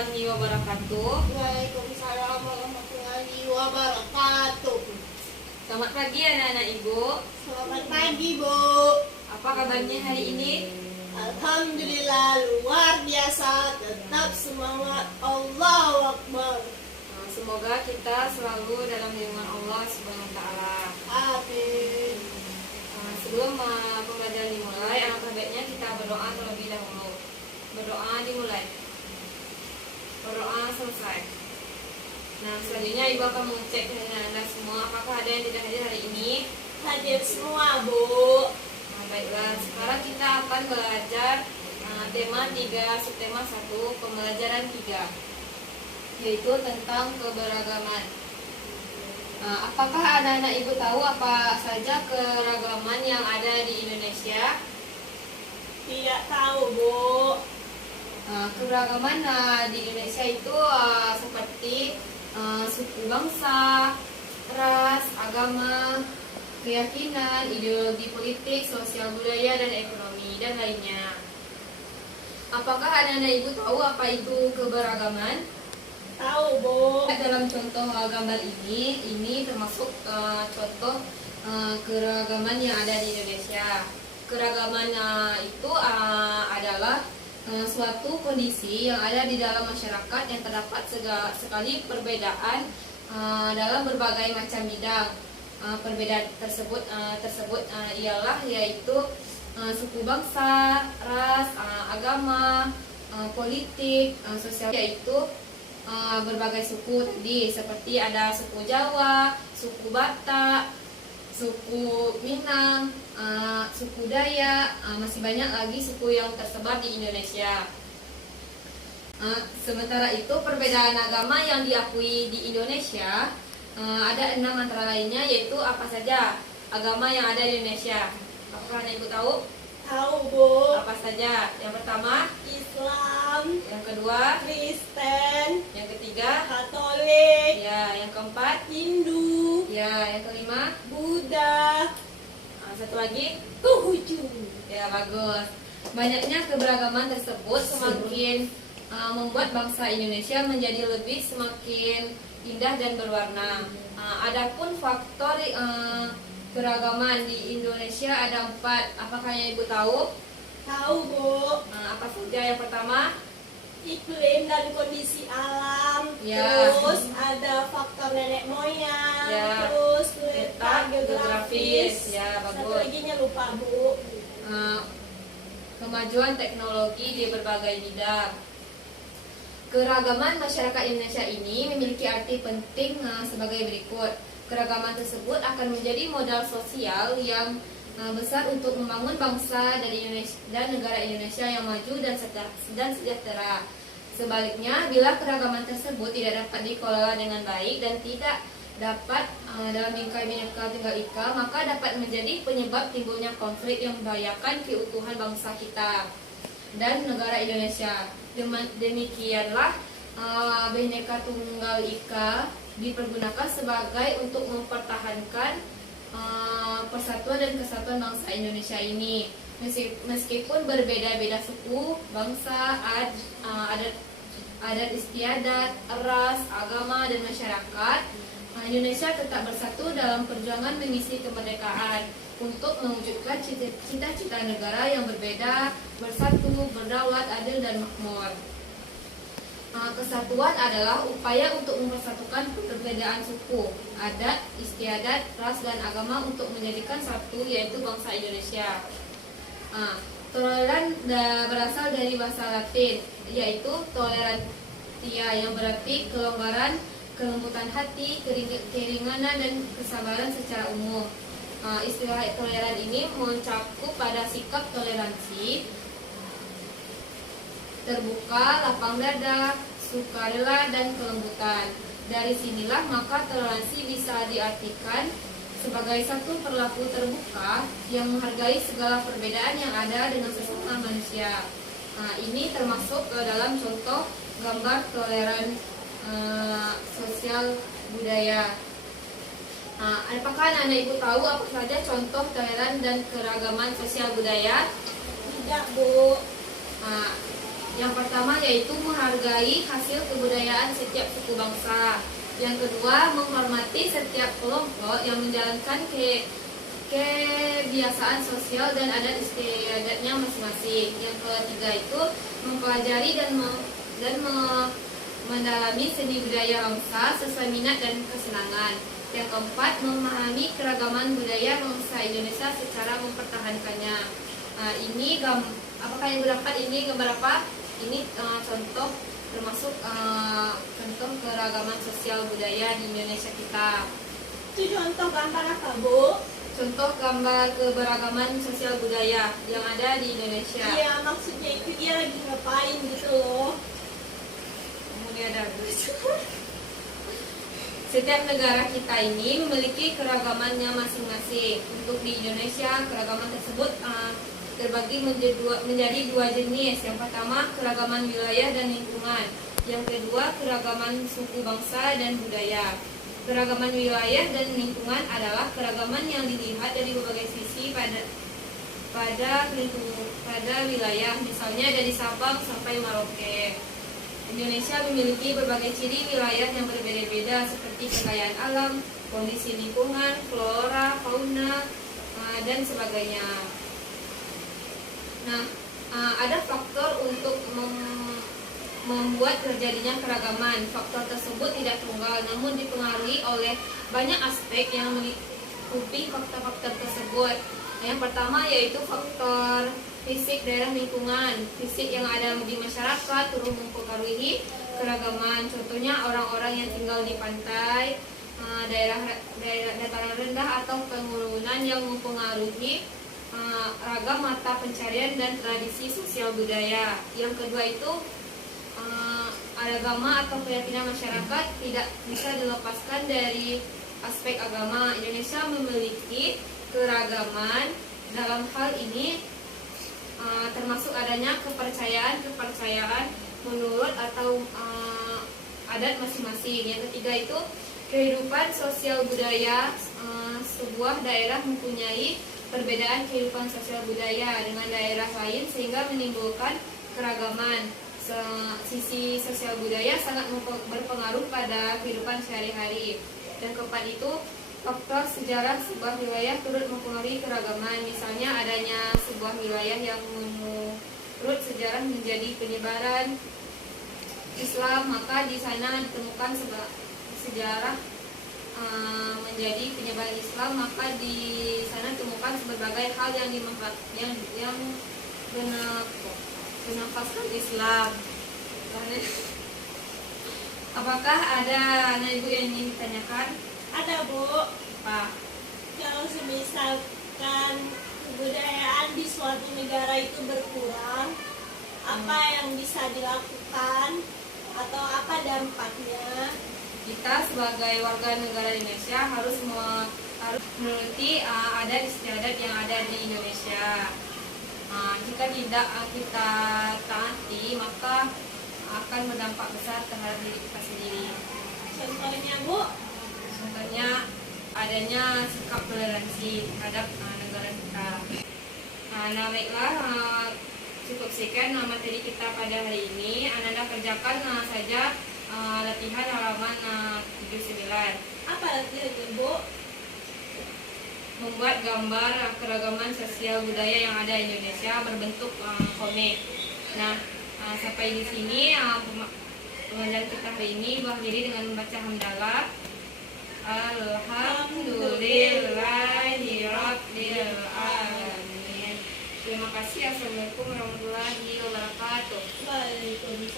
warahmatullahi wabarakatuh. Waalaikumsalam warahmatullahi wabarakatuh. Selamat pagi anak-anak ibu. Selamat pagi, Bu. Apa kabarnya hari ini? Alhamdulillah luar biasa, tetap semangat. Allahu Akbar. Semoga kita selalu dalam lindungan Allah Subhanahu wa taala. Amin. Sebelum pembelajaran dimulai, alangkah baiknya kita berdoa terlebih dahulu. Berdoa dimulai. Berdoa selesai. Nah, selanjutnya ibu akan mengecek dengan anda semua apakah ada yang tidak hadir hari ini. Hadir semua, Bu. Baiklah, sekarang kita akan belajar tema 3, subtema 1, pembelajaran 3, yaitu tentang keberagaman. Apakah anak-anak ibu tahu apa saja keragaman yang ada di Indonesia? Tidak tahu, Bu. Keragaman di Indonesia itu seperti suku bangsa, ras, agama, keyakinan, ideologi politik, sosial budaya, dan ekonomi, dan lainnya. Apakah anak-anak ibu tahu apa itu keberagaman? Tahu, Bu. Dalam contoh gambar ini termasuk contoh keragaman yang ada di Indonesia. Keragaman itu adalah suatu kondisi yang ada di dalam masyarakat yang terdapat sekali perbedaan dalam berbagai macam bidang. Perbedaan tersebut ialah yaitu suku bangsa, ras, agama, politik, sosial, yaitu berbagai suku tadi, seperti ada suku Jawa, suku Batak, suku Minang, suku Dayak, masih banyak lagi suku yang tersebar di Indonesia. Sementara itu perbedaan agama yang diakui di Indonesia ada 6 antara lainnya, yaitu apa saja agama yang ada di Indonesia? Apakah anak ibu tahu? Tahu, Bu. Apa saja? Yang pertama, Islam, yang kedua, Kristen, yang ketiga, Katolik, ya, yang keempat, Hindu, ya, yang kelima, Buddha, satu lagi, Konghucu. ya, bagus. Banyaknya keberagaman tersebut semakin membuat bangsa Indonesia menjadi lebih semakin indah dan berwarna. Adapun faktor keragaman di Indonesia ada 4. Apakah yang ibu tahu? Tahu, Bu. Apa saja? Yang pertama, Iklim dan kondisi alam, Ya. terus ada faktor nenek moyang, Ya. terus letak letak geografis. ya, Satu bagus. laginya lupa, Bu. Kemajuan teknologi di berbagai bidang. Keragaman masyarakat Indonesia ini memiliki arti penting sebagai berikut. Keragaman tersebut akan menjadi modal sosial yang besar untuk membangun bangsa dan negara Indonesia yang maju dan sejahtera. Sebaliknya, bila keragaman tersebut tidak dapat dikelola dengan baik dan tidak dapat dalam bingkai Bhinneka Tunggal Ika, maka dapat menjadi penyebab timbulnya konflik yang membahayakan keutuhan bangsa kita dan negara Indonesia. Demikianlah Bhinneka Tunggal Ika dipergunakan sebagai untuk mempertahankan persatuan dan kesatuan bangsa Indonesia ini. Meskipun berbeda-beda suku, bangsa, adat istiadat, ras, agama, dan masyarakat, Indonesia tetap bersatu dalam perjuangan mengisi kemerdekaan untuk mewujudkan cita-cita negara yang berbeda, bersatu, berdaulat, adil, dan makmur. Kesatuan adalah upaya untuk mempersatukan perbedaan suku, adat, istiadat, ras, dan agama untuk menjadikan satu, yaitu bangsa Indonesia. Toleran berasal dari bahasa Latin, yaitu tolerantia, yang berarti kelonggaran, kelembutan hati, keringanan, dan kesabaran secara umum. Istilah toleran ini mencakup pada sikap toleransi, terbuka, lapang dada, sukarela, dan kelembutan. Dari sinilah maka toleransi bisa diartikan sebagai satu perilaku terbuka yang menghargai segala perbedaan yang ada dengan sesama manusia. Ini termasuk ke dalam contoh gambar toleran sosial budaya. Apakah anak-anak ibu tahu apa saja contoh toleran dan keragaman sosial budaya? Tidak, Bu. Yang pertama yaitu menghargai hasil kebudayaan setiap suku bangsa. Yang kedua, menghormati setiap kelompok yang menjalankan kebiasaan sosial dan adat istiadatnya masing-masing. Yang ketiga itu mempelajari dan mendalami seni budaya bangsa sesuai minat dan kesenangan. Yang keempat, memahami keragaman budaya bangsa Indonesia secara mempertahankannya. Apakah yang berdapat ini gambar apa? Ini contoh, termasuk contoh keragaman sosial budaya di Indonesia kita. Itu contoh gambar apa, Bu? Contoh gambar keberagaman sosial budaya yang ada di Indonesia. Iya, maksudnya itu dia lagi ngapain gitu loh. Kemudian ada setiap negara kita ini memiliki keragamannya masing-masing. Untuk di Indonesia, keragaman tersebut terbagi menjadi dua jenis. Yang pertama, keragaman wilayah dan lingkungan. Yang kedua, keragaman suku bangsa dan budaya. Keragaman wilayah dan lingkungan adalah keragaman yang dilihat dari berbagai sisi pada wilayah, misalnya dari Sabang sampai Merauke. Indonesia memiliki berbagai ciri wilayah yang berbeda-beda seperti kekayaan alam, kondisi lingkungan, flora, fauna, dan sebagainya. Nah, ada faktor untuk membuat terjadinya keragaman. Faktor tersebut tidak tunggal, namun dipengaruhi oleh banyak aspek yang meliputi faktor-faktor tersebut. Yang pertama yaitu faktor fisik daerah lingkungan. Fisik yang ada di masyarakat turut mempengaruhi keragaman. Contohnya orang-orang yang tinggal di pantai, daerah dataran rendah atau pegunungan yang mempengaruhi ragam mata pencarian dan tradisi sosial budaya. Yang kedua itu agama atau keyakinan masyarakat tidak bisa dilepaskan dari aspek agama. Indonesia memiliki keragaman dalam hal ini termasuk adanya kepercayaan menurut atau adat masing-masing. Yang ketiga itu kehidupan sosial budaya. Sebuah daerah mempunyai perbedaan kehidupan sosial budaya dengan daerah lain sehingga menimbulkan keragaman. Sisi sosial budaya sangat berpengaruh pada kehidupan sehari-hari. Dan keempat itu faktor sejarah sebuah wilayah turut mempengaruhi keragaman. Misalnya adanya sebuah wilayah yang menurut sejarah menjadi penyebaran Islam, maka di sana ditemukan sejarah menjadi penyebaran Islam, maka di sana ditemukan berbagai hal yang menafsirkan Islam. Apakah ada anak ibu yang ingin ditanyakan? Ada, Bu. Pak, Kalau semisalkan kebudayaan di suatu negara itu berkurang, apa yang bisa dilakukan atau apa dampaknya? kita sebagai warga negara Indonesia harus menuruti adat istiadat yang ada di Indonesia. Jika tidak kita taati, maka akan berdampak besar terhadap diri kita sendiri. Contohnya, Bu? Contohnya adanya sikap toleransi terhadap negara kita. Nah, baiklah, cukup sekian materi kita pada hari ini. Anda kerjakan saja latihan halaman 79. Apa latihannya, Bu? Membuat gambar keragaman sosial budaya yang ada di Indonesia berbentuk komik. Nah, sampai di sini pengajaran kita hari ini berakhiri dengan membaca hamdalah. Alhamdulillahirabbil alamin. Terima kasih. Assalamualaikum warahmatullahi wabarakatuh. Waalaikumsalam.